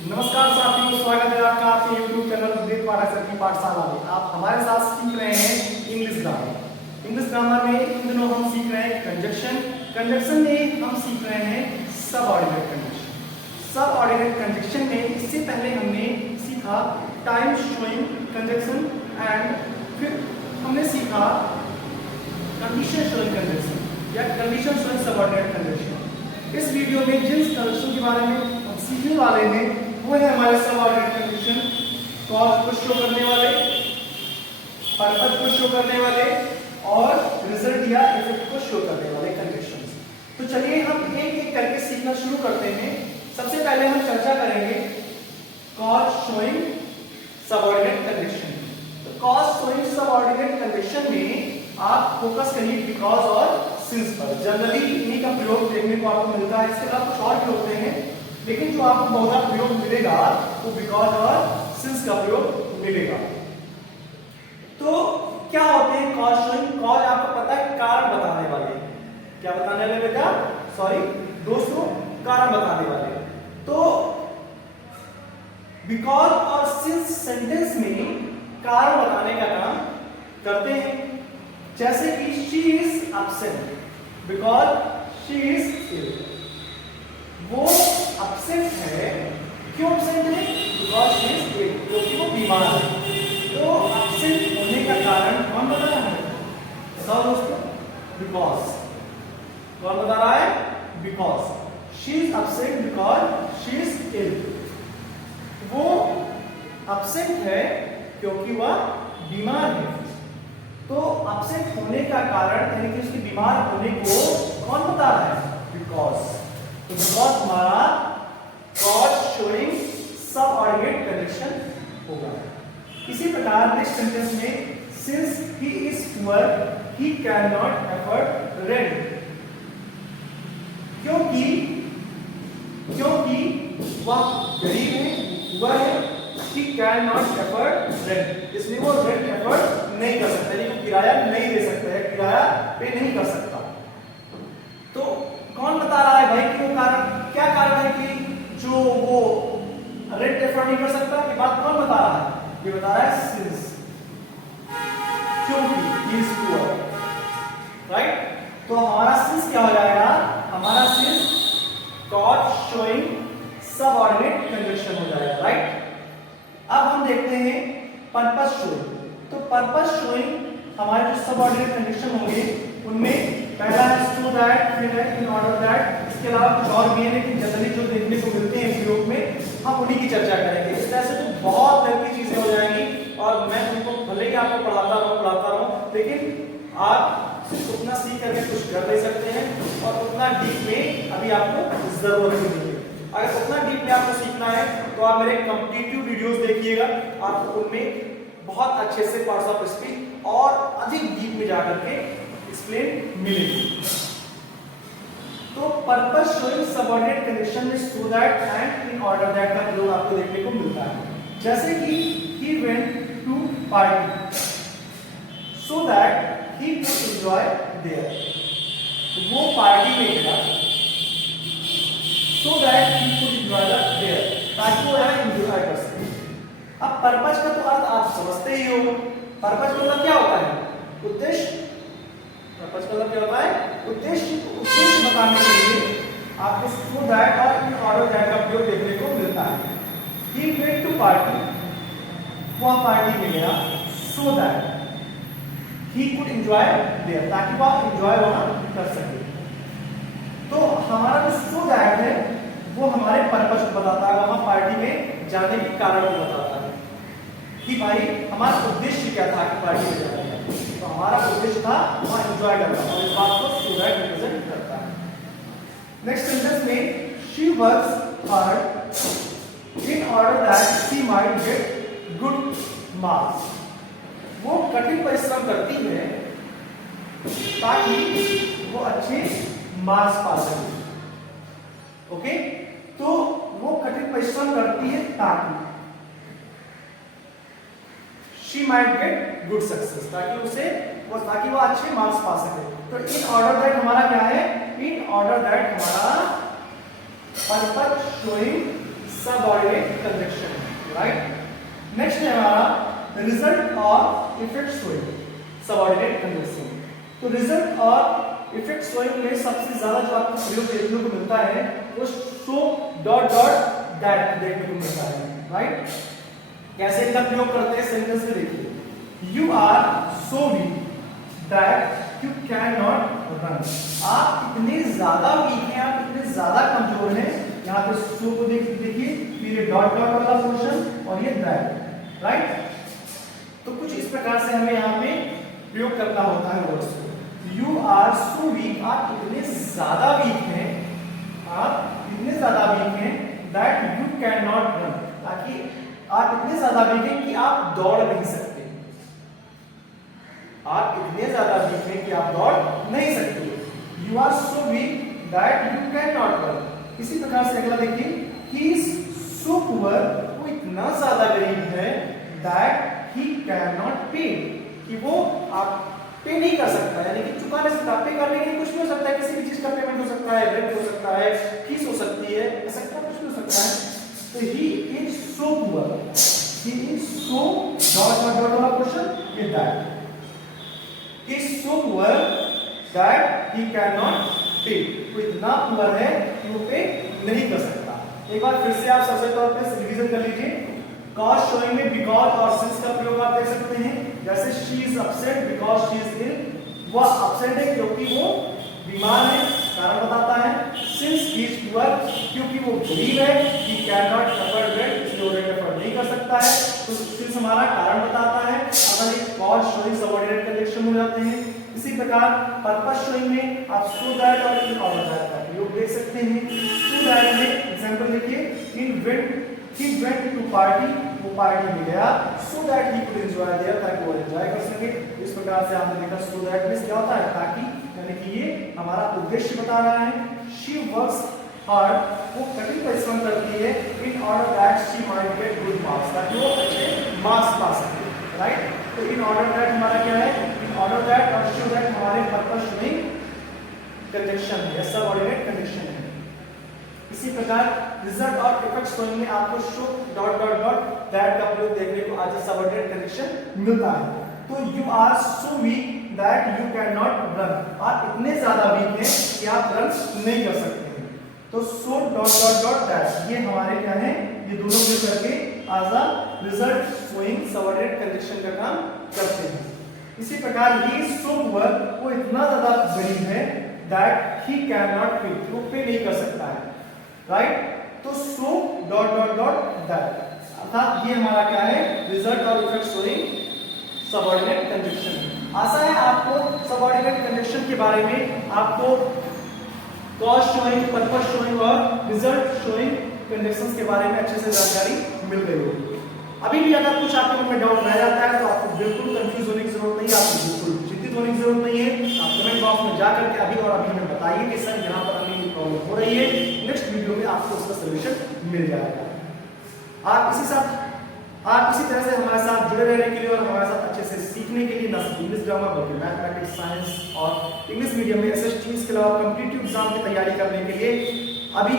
नमस्कार साथियों, स्वागत है आपका आपके YouTube चैनल उदित पाठक सर की पाठशाला में। आप हमारे साथ सीख रहे हैं इंग्लिश ग्रामर। इंग्लिश ग्रामर में इन दिनों हम सीख रहे हैं कंजक्शन में हम सीख रहे हैं सबऑर्डिनेट कंजक्शन। सबऑर्डिनेट कंजक्शन में इससे पहले हमने सीखा टाइम शोइंग कंजक्शन एंड फिर हमने सीखा कंडीशन शोइंग कंजक्शन या कंडीशन शोइंग सबऑर्डिनेट कंजक्शन। इस वीडियो में जिन कंजक्शन के बारे में हम सीखने वाले हैं वो है हमारे सबऑर्डिनेट कंडीशन, कॉज को शो करने वाले, पर्पस को शो करने वाले और रिजल्ट या इफेक्ट को शो करने वाले कंडीशंस। तो चलिए हम एक एक करके सीखना शुरू करते हैं। सबसे पहले हम चर्चा करेंगे कॉज शोइंग सबऑर्डिनेट कंडीशन। तो कॉज शोइंग सबऑर्डिनेट कंडीशन में आप फोकस करिए बिकॉज और सिंस पर। जनरली इन्हीं का प्रयोग देखने को आपको मिलता है, इसके अलावा कुछ और भी होते हैं, लेकिन जो आपको बहुधा प्रयोग मिलेगा वो बिकॉज और सिंस का प्रयोग मिलेगा। तो क्या होते हैं कॉज शोइंग? कॉज आपको पता है कारण बताने वाले। क्या बताने वाले बेटा? सॉरी दोस्तों, कारण बताने वाले। तो बिकॉज और सिंस सेंटेंस में कारण बताने का काम करते हैं। जैसे कि she is absent because she is ill. वो अपसेंट है, क्यों अपसेंट है? बिकॉज शी इज इल, क्योंकि वो बीमार है। तो अपसेंट होने का कारण कौन बता रहा है? सब दोस्तों, बिकॉज। कौन बता रहा है? Because she is absent because she is ill. वो अपसेंट है क्योंकि वह बीमार है। तो अपसेट होने का कारण यानी कि उसके बीमार होने को कौन बता रहा है? बिकॉज। तो बिकॉज हमारा कॉज शोइंग सबऑर्डिनेट कंडीशन होगा। इसी प्रकार नेक्स्ट सेंटेंस में since he is poor he can not afford rent. क्योंकि वह गरीब है, वह है he cannot afford rent, इसलिए वो रेंट अफोर्ड नहीं कर सकता, यानी किराया नहीं दे सकता है, किराया पे नहीं कर सकता। तो कौन बता रहा है भाई कि वो कारण क्या कारण है कि जो वो रेंट अफोर्ड नहीं कर सकता? ये बात कौन बता रहा है? ये बता रहा है सिंस, क्योंकि he is poor, राइट? तो हमारा सिंस क्या हो जाएगा? हमारा since cause showing subordinate conjunction हो जाएगा, राइट? अब हम देखते हैं पर्पस शोइंग। तो पर्पस शोइंग हमारे जो सबऑर्डिनेट कंडीशन होंगे उनमें पहला है सो दैट, फिर है इन ऑर्डर दैट। इसके अलावा कुछ और भी है, लेकिन जनरली जो देखने को मिलते हैं प्रयोग में हम उन्हीं की चर्चा करेंगे। इस तरह से तो बहुत लंबी चीजें हो जाएंगी और मैं उनको भले ही आपको पढ़ाता रहूं, लेकिन आप सिर्फ उतना सीख करके कुछ कर ले सकते हैं और उतना डीप में अभी आपको जरूरत नहीं है। अगर उतना डीप में आपको सीखना है तो आप मेरे कॉम्पिटिटिव वीडियोस देखिएगा, आपको उनमें बहुत अच्छे से पार्ट्स ऑफ स्पीच और अधिक डीप में जाकर के एक्सप्लेन मिलेगी। तो पर्पस शोइंग सबऑर्डिनेट कंडीशन में so that and in order that का प्रयोग आपको देखने को मिलता है। जैसे कि he went to party so that he could enjoy there. वो पार्टी में गया so that he could enjoy the there, ताकि वो एंजॉय कर सके। अब पर्पस का तो अर्थ आप समझते ही हो। पर्पस का मतलब क्या होता है? उद्देश्य। पर्पस का मतलब क्या होता है? उद्देश्य। उद्देश्य बताने के लिए आपको so that और in order that का प्रयोग देखने को मिलता है। He went to party, वह पार्टी में गया so that he could enjoy there, ताकि वह एंजॉय वहां कर सके। तो हमारा जो सो दैट है वो हमारे पर्पस को बताता है, वहां पार्टी में जाने के कारण को बताता है कि भाई हमारा उद्देश्य क्या था कि पार्टी में जाने का। तो हमारा उद्देश्य था वहां एंजॉय करना, और इस बात को सो दैट रिप्रेजेंट करता है। नेक्स्ट सेंटेंस में she works hard in order that she might get good marks. वो कठिन परिश्रम करती है ताकि वो अच्छे मार्क्स पा सके। ओके, तो वो कठिन परिश्रम करती है ताकि she might get good success, ताकि वो अच्छे मार्क्स पा सके। तो इन ऑर्डर दैट हमारा क्या है? इन ऑर्डर दैट हमारा purpose showing subordinate conjunction, right. Next है हमारा रिजल्ट और इफेक्ट शोइंग सबऑर्डिनेट कंजक्शन। तो रिजल्ट और इफेक्ट शोइंग में सबसे ज्यादा जो आपको प्रयोग देखने को मिलता है वो सो डॉट डॉट दैट देखने को मिलता है, राइट। कैसे इनका प्रयोग करते हैं सेंटेंस में देखिए, you are so weak that you can not run. आप इतने ज्यादा वीक हैं, आप इतने ज्यादा कमजोर हैं। यहाँ पे सो को देखिए, फिर ये डॉट डॉट वाला पोर्शन और ये दैट, राइट। तो कुछ इस प्रकार से हमें यहाँ पे प्रयोग करना होता है वर्ड्स को। यू आर सो वीक, आप इतने ज्यादा वीक हैं, आप इतने ज्यादा वीक हैं that you can not run, ताकि आप इतने ज्यादा वीक हैं कि आप दौड़ नहीं सकते। आप इतने ज्यादा वीक हैं कि आप दौड़ नहीं सकते। You are so weak that you can not run. इसी प्रकार से अगला देखिए, ही इज सो पुअर, वो इतना ज्यादा गरीब है दैट ही कैन नॉट पे, कि वो आप पे नहीं कर सकता, यानी कि चुका नहीं सकता। पे करने के लिए कुछ भी हो सकता है, किसी भी चीज का पेमेंट हो सकता है, रेंट हो सकता है, फीस हो सकती है, ऐसा कुछ भी हो सकता है। तो he is so poor, he is so dot dot dot वाला question with that, he is so poor that he cannot pay, वो इतना पुअर है कि वो पे नहीं कर सकता। एक बार फिर से आप सबसे तौर पे रिवीजन कर लीजिए। कॉज शोइंग में बिकॉज और सिंस का प्रयोग आप देख सकते हैं। जैसे she is upset because she is ill, वह अपसेट है क्योंकि वो बीमार है, कारण बताता है। सिंस ही इज पुअर, क्योंकि वो गरीब है, he can not afford rent, इसलिए वो रेंट अफोर्ड नहीं कर सकता है। तो सिंस हमारा कारण बताता है। अगर ये कॉज शोइंग सबऑर्डिनेट कंजक्शन हो जाते हैं। इसी प्रकार पर्पस शोइंग में आप सो दैट और इन ऑर्डर दैट का प्रयोग देख सकते हैं। सो दैट में एग्जांपल देखिए, he went to party, वो पार्टी में गया, so that he could enjoy there, ताकि वो एंजॉय कर सके। इस प्रकार से आपने देखा so that में क्या होता है, ताकि, यानी कि ये हमारा उद्देश्य बता रहा है। she works hard, वो कठिन परिश्रम करती है, in order that she might get good marks, ताकि वो अच्छे मार्क्स पा सके, राइट। तो in order that हमारा क्या है, in order that और show that हमारे पर्पस शोइंग कंजक्शन है, सबऑर्डिनेट कंजक्शन है। इसी प्रकार रिजल्ट और इफेक्ट शोइंग में आपको show dot dot dot that का प्रयोग देखने को आज सबऑर्डिनेट कंजक्शन मिलता है। तो you are so weak that you can not run, आप इतने ज्यादा वीक हैं कि आप रन नहीं कर सकते हैं। तो सो डॉट डॉट डॉट दैट, ये हमारे क्या है, ये दोनों मिल करके आज रिजल्ट शोइंग सबऑर्डिनेट कंजक्शन का काम करते हैं। इसी प्रकार ही इज सो पुअर, वो इतना ज्यादा गरीब है दैट ही कैन नॉट पे, वो पे नहीं कर सकता है, राइट। तो सो डॉट डॉट डॉट दैट, अर्थात ये हमारा क्या है, रिजल्ट और इफेक्ट शोइंग सबऑर्डिनेट कंजक्शन। आशा है आपको सबऑर्डिनेट कंजक्शन के बारे में आपको कॉज शोइंग, पर्पस शोइंग और रिजल्ट शोइंग कंजक्शंस के बारे में अच्छे से जानकारी मिल गई होगी। अभी भी अगर कुछ आपके मन में डाउट रह जाता है तो आपको बिल्कुल कंफ्यूज होने की जरूरत नहीं है, आपको बिल्कुल चिंतित होने की जरूरत नहीं है। आप कमेंट बॉक्स में जाकर के अभी और अभी हमें बताइए कि सर यहाँ पर हमें ये प्रॉब्लम हो रही है, नेक्स्ट वीडियो में आपको उसका सलूशन मिल जाएगा। आप इसी तरह से हमारे साथ जुड़े रहने के लिए और हमारे साथ अच्छे से सीखने के लिए न सिर्फ इंग्लिश ग्रामर बल्कि मैथमेटिक्स, साइंस और इंग्लिश मीडियम में एसएसटी के अलावा कॉम्पिटिटिव एग्जाम की तैयारी करने के लिए अभी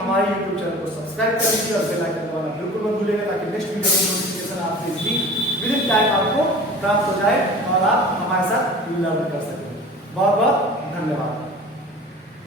हमारे YouTube चैनल को सब्सक्राइब कर लीजिए और बेल आइकन दबाना बिल्कुल मत भूलिएगा, ताकि नेक्स्ट वीडियो की नोटिफिकेशन आपके विद इन टाइम आपको प्राप्त हो जाए और आप हमारे साथ लर्न कर सकें। बहुत बहुत धन्यवाद।